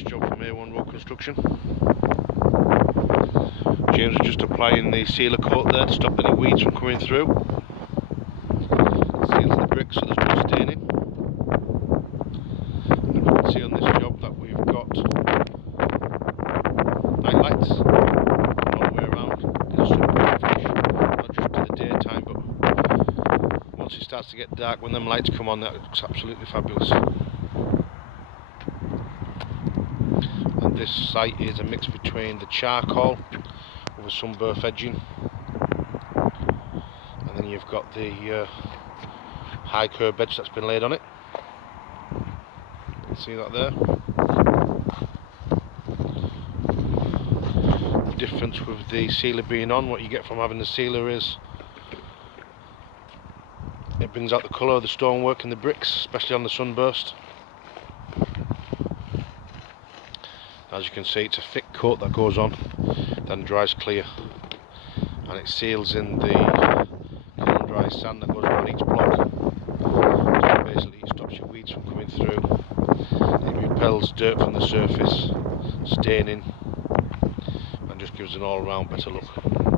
this job from A1 Road Construction. James is just applying the sealer coat there to stop any weeds from coming through. It seals the bricks so there's no staining. And you can see on this job that we've got night lights all the way around. It's a super finish, not just in the daytime, but once it starts to get dark, when them lights come on, that looks absolutely fabulous. And this site is a mix between the charcoal with a sunburst edging, and then you've got the high curb edge that's been laid on it. You can see that there. The difference with the sealer being on, what you get from having the sealer is it brings out the colour of the stonework and the bricks, especially on the sunburst. As you can see, it's a thick coat that goes on, then dries clear, and it seals in the cool dry sand that goes around each block. So basically it stops your weeds from coming through, it repels dirt from the surface, staining, and just gives an all round better look.